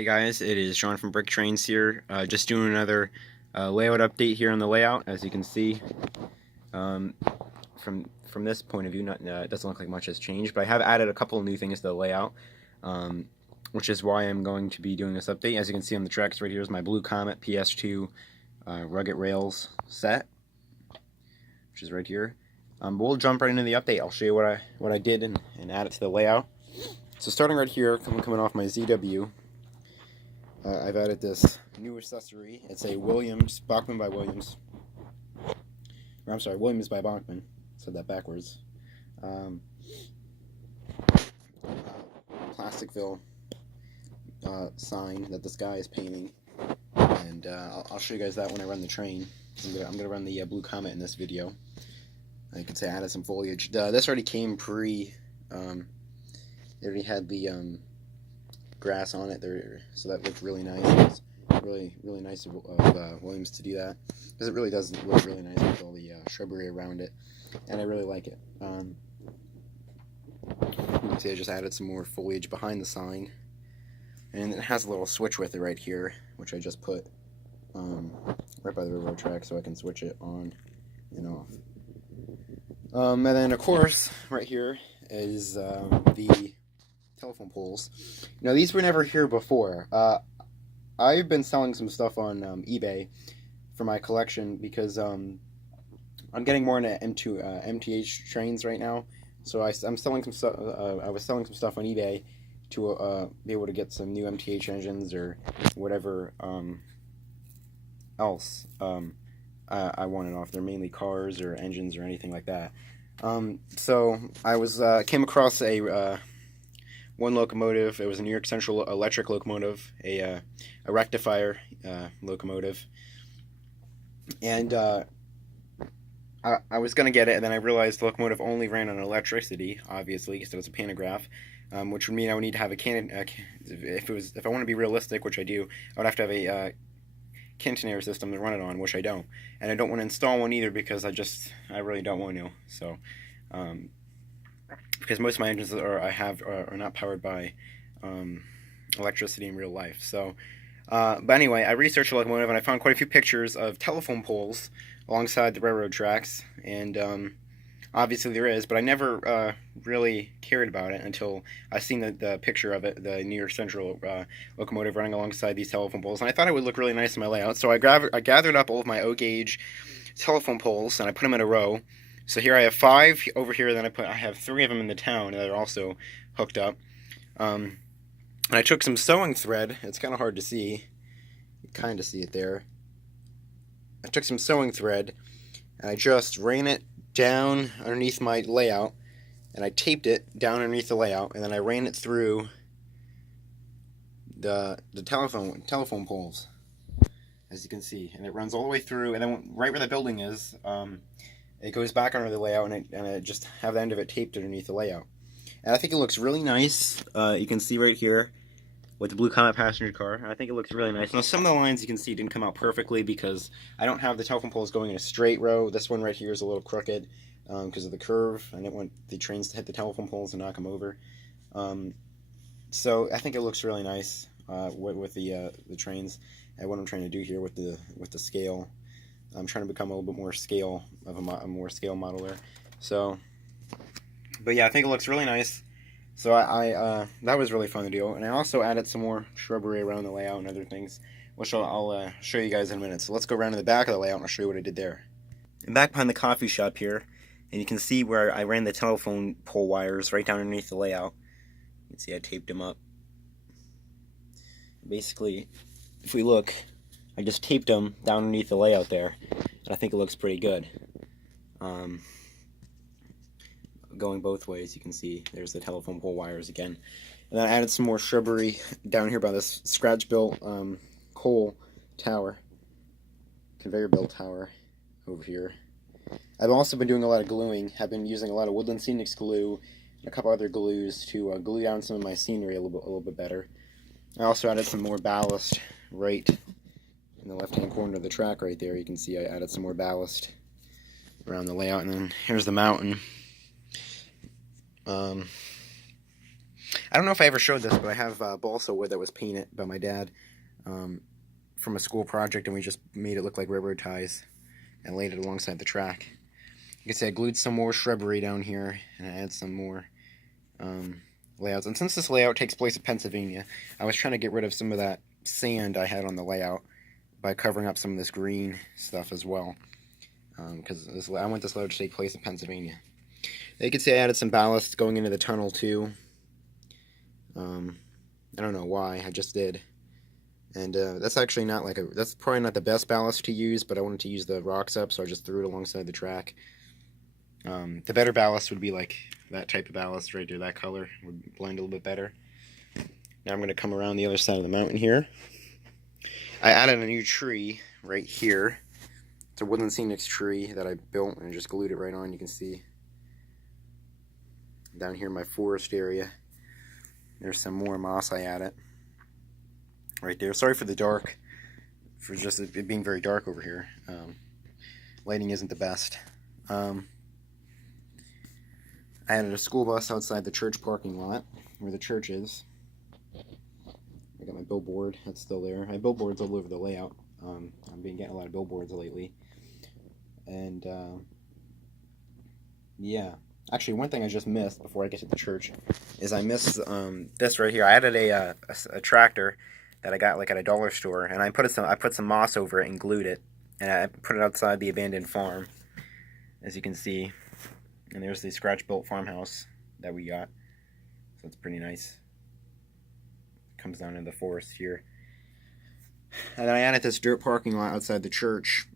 Hey guys, it is Sean from Brick Trains here. Just doing another layout update here on the layout. As you can see, um, from this point of view, it doesn't look like much has changed, but I have added a couple of new things to the layout, um, which is why I'm going to be doing this update. As you can see on the tracks right here is my Blue Comet PS2 Rugged Rails set, which is right here. But we'll jump right into the update. I'll show you what I did and add it to the layout. So starting right here, coming off my ZW. I've added this new accessory. It's a Bachmann by Williams. Or I'm sorry, Williams by Bachmann. Said that backwards. Plasticville sign that this guy is painting, and I'll show you guys that when I run the train. I'm gonna run the Blue Comet in this video. You could say I added some foliage. This already came pre. It already had the grass on it there, so that looked really nice. It's really nice of Williams to do that, because it really does look really nice with all the shrubbery around it, and I really like it. You can see I just added some more foliage behind the sign, and it has a little switch with it right here, which I just put right by the railroad track so I can switch it on and off. And then of course right here is the telephone poles. Now these were never here before. I've been selling some stuff on eBay for my collection because I'm getting more into MTH trains right now. So I'm selling some stuff. I was selling some stuff on eBay to be able to get some new MTH engines or whatever else I wanted off. They're mainly cars or engines or anything like that. So I came across a one locomotive. It was a New York Central electric locomotive, a rectifier locomotive, and I was gonna get it, and then I realized the locomotive only ran on electricity, obviously, because it was a pantograph, which would mean I would need to have a if I want to be realistic, which I do, I would have to have a cantineer system to run it on, which I don't, and I don't want to install one either because I really don't want to. So. Because most of my engines are not powered by electricity in real life. So, but anyway, I researched the locomotive and I found quite a few pictures of telephone poles alongside the railroad tracks, and obviously there is, but I never really cared about it until I seen the picture of it, the New York Central locomotive running alongside these telephone poles, and I thought it would look really nice in my layout. So I gathered up all of my O-gauge telephone poles and I put them in a row. So here I have 5 over here, then I have 3 of them in the town that are also hooked up. And I took some sewing thread. It's kind of hard to see. You kind of see it there. I took some sewing thread and I just ran it down underneath my layout, and I taped it down underneath the layout, and then I ran it through the telephone poles, as you can see, and it runs all the way through, and then right where the building is, it goes back under the layout, and I just have the end of it taped underneath the layout. And I think it looks really nice. You can see right here with the Blue Comet passenger car. I think it looks really nice. Now some of the lines you can see didn't come out perfectly because I don't have the telephone poles going in a straight row. This one right here is a little crooked because of the curve. I didn't want the trains to hit the telephone poles and knock them over. So I think it looks really nice with the trains and what I'm trying to do here with the scale. I'm trying to become a little bit more scale of a more scale modeler. So, but yeah, I think it looks really nice. So that was really fun to do, and I also added some more shrubbery around the layout and other things, which I'll show you guys in a minute. So let's go around to the back of the layout and I'll show you what I did there. I'm back behind the coffee shop here, and you can see where I ran the telephone pole wires right down underneath the layout. You can see I taped them up. Basically, if we look, I just taped them down underneath the layout there, and I think it looks pretty good. Going both ways, you can see there's the telephone pole wires again. And then I added some more shrubbery down here by this scratch-built coal tower, conveyor belt tower over here. I've also been doing a lot of gluing. I've been using a lot of Woodland Scenics glue and a couple other glues to glue down some of my scenery a little bit better. I also added some more ballast right in the left-hand corner of the track right there. You can see I added some more ballast around the layout, and then here's the mountain. I don't know if I ever showed this, but I have balsa wood that was painted by my dad from a school project, and we just made it look like railroad ties and laid it alongside the track. You can see I glued some more shrubbery down here, and I added some more layouts. And since this layout takes place in Pennsylvania, I was trying to get rid of some of that sand I had on the layout by covering up some of this green stuff as well, because I want this layout to take place in Pennsylvania. You can see I added some ballast going into the tunnel too. I don't know why, I just did. And that's actually not like that's probably not the best ballast to use, but I wanted to use the rocks up, so I just threw it alongside the track. The better ballast would be like that type of ballast right there, that color would blend a little bit better. Now I'm going to come around the other side of the mountain here. I added a new tree right here. It's a wooden scenic tree that I built and just glued it right on. You can see down here in my forest area. There's some more moss I added right there. Sorry for the dark, for just it being very dark over here. Lighting isn't the best. I added a school bus outside the church parking lot where the church is. I got my billboard, that's still there. I have billboards all over the layout. I've been getting a lot of billboards lately. And yeah. Actually, one thing I just missed before I get to the church is I missed this right here. I added a tractor that I got like at a dollar store, and I put some moss over it and glued it, and I put it outside the abandoned farm, as you can see. And there's the scratch-built farmhouse that we got, so it's pretty nice. It comes down in the forest here, and then I added this dirt parking lot outside the church.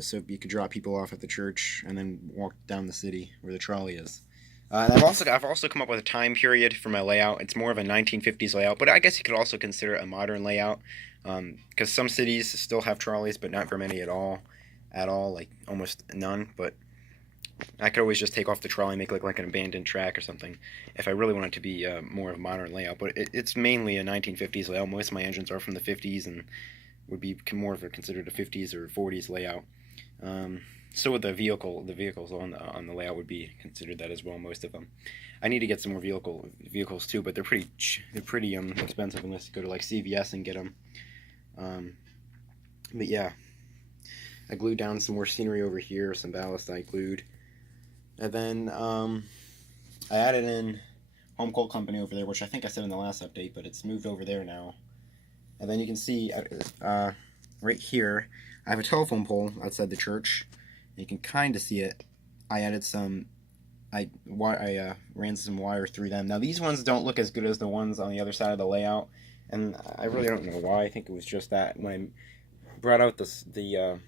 So you could drop people off at the church and then walk down the city where the trolley is. And I've also come up with a time period for my layout. It's more of a 1950s layout, but I guess you could also consider it a modern layout, because some cities still have trolleys, but not very many at all, like almost none. But I could always just take off the trolley and make it look like an abandoned track or something if I really want it to be more of a modern layout. But it's mainly a 1950s layout. Most of my engines are from the 50s and would be more of a considered a 50s or 40s layout. So with the vehicles on the layout would be considered that as well. Most of them. I need to get some more vehicles too, but they're pretty expensive unless you go to like CVS and get them. But yeah, I glued down some more scenery over here, some ballast I glued, and then I added in Home Coal Company over there, which I think I said in the last update, but it's moved over there now. And then you can see right here, I have a telephone pole outside the church. You can kind of see it. I added I ran some wire through them. Now these ones don't look as good as the ones on the other side of the layout, and I really don't know why. I think it was just that when I brought out the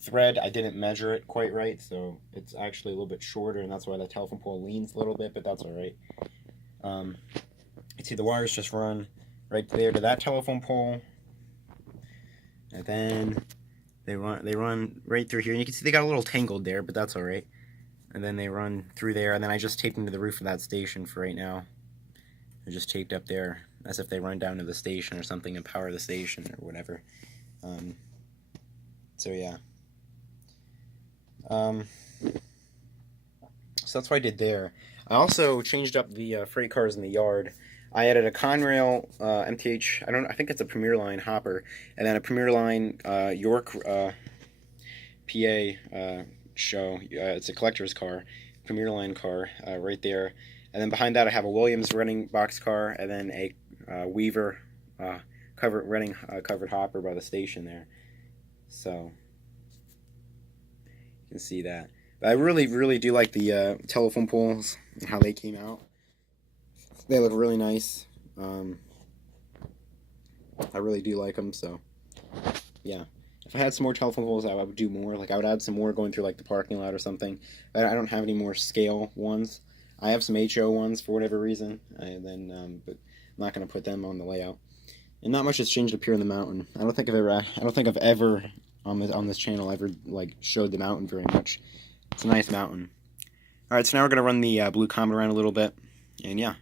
thread, I didn't measure it quite right, so it's actually a little bit shorter, and that's why the telephone pole leans a little bit, but that's all right. You see the wires just run right there to that telephone pole, and then they run right through here, and you can see they got a little tangled there, but that's all right. And then they run through there, and then I just taped them to the roof of that station for right now. They're just taped up there as if they run down to the station or something and power the station or whatever. So yeah. So that's what I did there. I also changed up the freight cars in the yard. I added a Conrail MTH, I think it's a Premier Line hopper, and then a Premier Line York PA show. It's a collector's car, Premier Line car right there. And then behind that I have a Williams running box car, and then a Weaver covered hopper by the station there. So you can see that. But I really do like the telephone poles and how they came out. They look really nice. I really do like them, so yeah. If I had some more telephone poles, I would do more. Like I would add some more going through like the parking lot or something. But I don't have any more scale ones. I have some HO ones for whatever reason. But I'm not going to put them on the layout. And not much has changed up here in the mountain. I don't think I've ever on this channel ever like showed the mountain very much. It's a nice mountain. All right, so now we're going to run the Blue Comet around a little bit, and yeah.